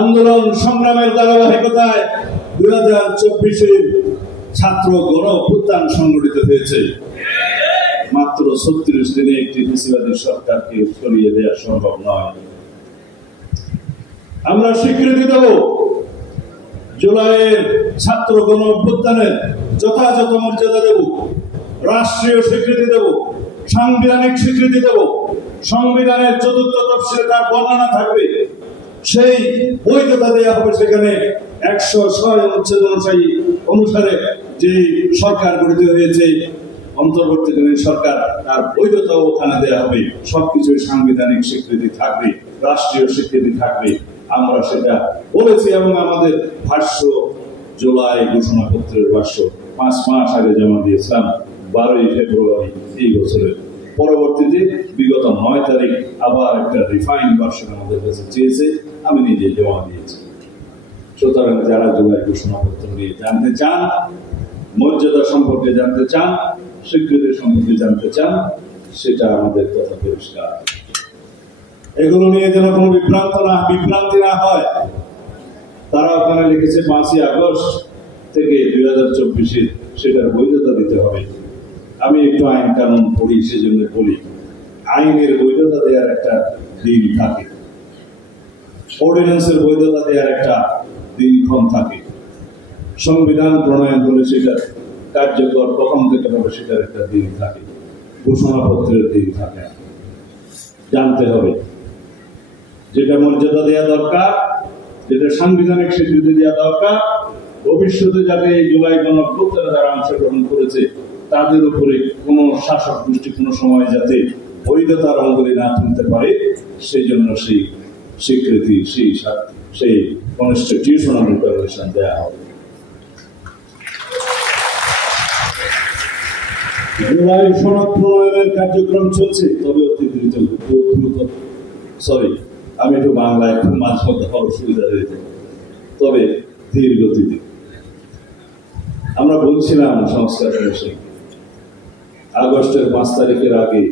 আন্দোলন সংগ্রামের ধারাবাহিকতায় 2024-এর ছাত্র গণ অভ্যুত্থান সংগঠিত হয়েছে। মাত্র 36 দিনে একটি ফ্যাসিবাদী সরকারকে সরিয়ে দেওয়া সম্ভব নয়। আমরা স্বীকৃতি দেব জুলাইয়ের ছাত্র গণ অভ্যুত্থানের যথাযথ মর্যাদা দেব, রাষ্ট্রীয় স্বীকৃতি দেব, সাংবিধানিক স্বীকৃতি দেব। সংবিধানের 4th তফসিলে তার বর্ণনা থাকবে, সেই বৈধতা দেওয়া হবে। সেখানে 106 অনুচ্ছেদ অনুসারে যে সরকার গঠিত হয়েছে, অন্তর্বর্তীকালীন সরকার, তার বৈধতাও ওখানে দেওয়া হবে। সবকিছু সাংবিধানিক স্বীকৃতি থাকবে, রাষ্ট্রীয় স্বীকৃতি থাকবে। আমরা সেটা বলেছি এবং আমাদের ভাষ্য, জুলাই ঘোষণাপত্রের ভাষ্য 5 মাস আগে জমা দিয়েছিলাম, 12ই ফেব্রুয়ারি এই বছরের। পরবর্তীতে বিগত 9 তারিখ আবার একটা রিফাইন ভার্সন আমাদের কাছে চেয়েছে, আমি নিজে জমা দিয়েছি। সুতরাং যারা জুলাই ঘোষণাপত্র নিয়ে জানতে চান, মর্যাদা সম্পর্কে জানতে চান, স্বীকৃতি সম্পর্কে জানতে চান, সেটা আমাদের কথা পরিষ্কার। এগুলো নিয়ে যেন কোনো বিভ্রান্তি না হয়। তারা ওখানে লিখেছে 5ই আগস্ট থেকে 2024-এর সেটার বৈধতা দিতে হবে। আমি একটু আইন কানুন পড়ি, সেজন্য বলি, আইনের বৈধতা দেওয়ার একটা দিন থাকে, অর্ডিন্যান্সের বৈধতা দেওয়ার একটা দিনক্ষণ থাকে, সংবিধান প্রণয়ন হলে সেটার কার্যকর কখন থেকে হবে সেটার একটা দিন থাকে, ঘোষণাপত্রের দিন থাকে। জানতে হবে যেটা মর্যাদা দেওয়া দরকার, যেটা সাংবিধানিক স্বীকৃতি দেওয়া দরকার, ভবিষ্যতে যাতে এই জুলাই গণ অভ্যুত্থানে যারা অংশগ্রহণ করেছে তাদের উপরে কোনো শাসক গোষ্ঠী কোনো সময় যাতে বৈধতার অঙ্গুলি না তুলতে পারে, সেই জন্য সেই স্বীকৃতি, সেই কনস্টিটিউশনাল রিকগনিশন দেওয়া হবে। জুলাই সনদ প্রণয়নের কার্যক্রম চলছে, তবে অতি দ্রুত। আমি একটু বাংলায় খুব মাঝে মধ্যে অসুবিধা হয়েছে, তবে ধীর গতিতে। আমরা বলছিলাম সংস্কার কমিশন আগস্টের 5 তারিখের আগে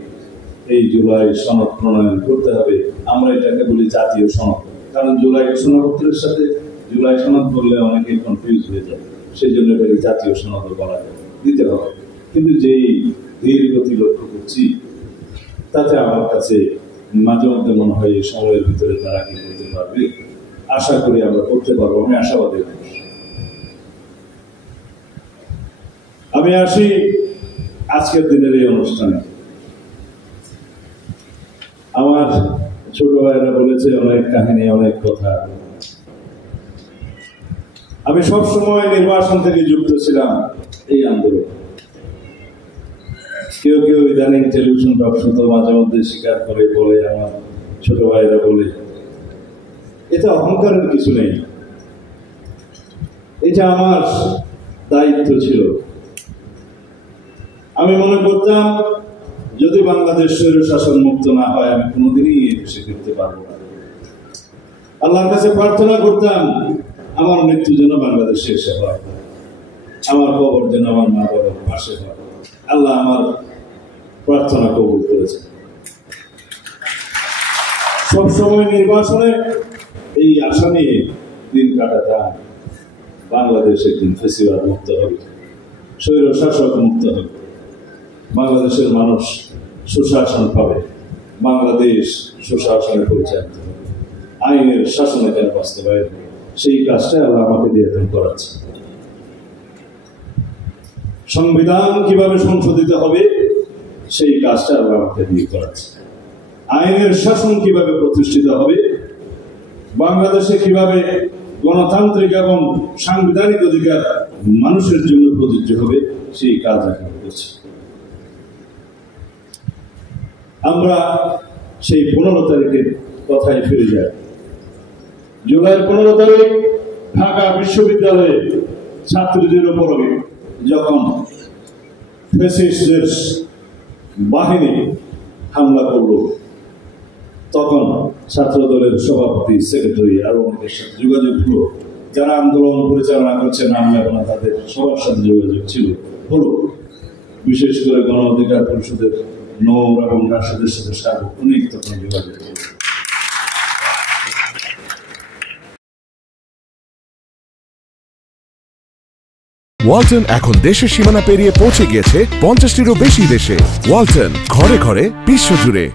এই জুলাই সনদ প্রণয়ন করতে হবে। আমরা এটাকে বলি জাতীয় সনদ, কারণ জুলাই ঘোষণাপত্রের সাথে জুলাই সনদ বললে অনেকেই কনফিউজ হয়ে যায়, সেই জন্য এটাকে জাতীয় সনদ বলা যায়, দিতে হবে। কিন্তু যেই ধীর গতি লক্ষ্য করছি, তাতে আমার কাছে মাঝে মধ্যে মনে হয় এই সময়ের ভিতরে তারা কি করতে পারবে। আশা করি আমরা করতে পারবো, আমি আশাবাদী। আমি আসি আজকের দিনের এই অনুষ্ঠানে। আমার ছোট ভাইরা বলেছে অনেক কাহিনী, অনেক কথা। আমি সবসময় নির্বাচন থেকে যুক্ত ছিলাম এই আন্দোলন। কেউ কেউ ইদানিং টেলিভিশন দর্শক মাঝে মধ্যে স্বীকার করে, বলে, আমার ছোট ভাইরা বলে, এটা অহংকারের কিছু নেই, এটা আমার দায়িত্ব ছিল। আমি মনে করতাম যদি বাংলাদেশ স্বৈরশাসন মুক্ত না হয়, আমি কোনোদিনই এই দেশে ফিরতে পারবো না। আল্লাহর কাছে প্রার্থনা করতাম আমার মৃত্যু যেন বাংলাদেশে এসে হয়, আমার কবর যেন আমার মা বাবার পাশে হয়। আল্লাহ আমার প্রার্থনা কবুল করেছে। সবসময় নির্বাচনে এই আশা নিয়ে দিন কাটাতাম, বাংলাদেশ একদিন ফ্যাসিবাদ মুক্ত হবে, স্বৈরশাসক মুক্ত হবে, বাংলাদেশের মানুষ সুশাসন পাবে, বাংলাদেশ সুশাসনে পরিচালিত হবে, আইনের শাসনে যেন বাস্তবায়ন। সেই কাজটা আল্লাহ আমাকে দিয়ে করাচ্ছে। সংবিধান কিভাবে সংশোধিত হবে, সেই কাজটা আল্লাহ আমাকে দিয়ে করাচ্ছে। আইনের শাসন কিভাবে প্রতিষ্ঠিত হবে, বাংলাদেশে কিভাবে গণতান্ত্রিক এবং সাংবিধানিক অধিকার মানুষের জন্য প্রযোজ্য হবে, সেই কাজ এখন করছে। আমরা সেই 15 তারিখের কথায় ফিরে যাই। জুলাইয়ের 15 তারিখ ঢাকা বিশ্ববিদ্যালয়ে ছাত্রীদের উপর যখন ফ্যাসিস্টদের বাহিনী হামলা করল, তখন ছাত্র দলের সভাপতি, সেক্রেটারি আরো অনেকের সাথে যোগাযোগ হলো। যারা আন্দোলন পরিচালনা করছে নাম লেখা, তাদের সবার সাথে যোগাযোগ হলো। বিশেষ করে গণ অধিকার পরিষদের নৌর এবং রাশেদের সাথে সার্বক্ষণিক তখন যোগাযোগ। ওয়ালটন এখন দেশের সীমানা পেরিয়ে পৌঁছে গিয়েছে 50টিরও বেশি দেশে। ওয়ালটন, ঘরে ঘরে বিশ্বজুড়ে।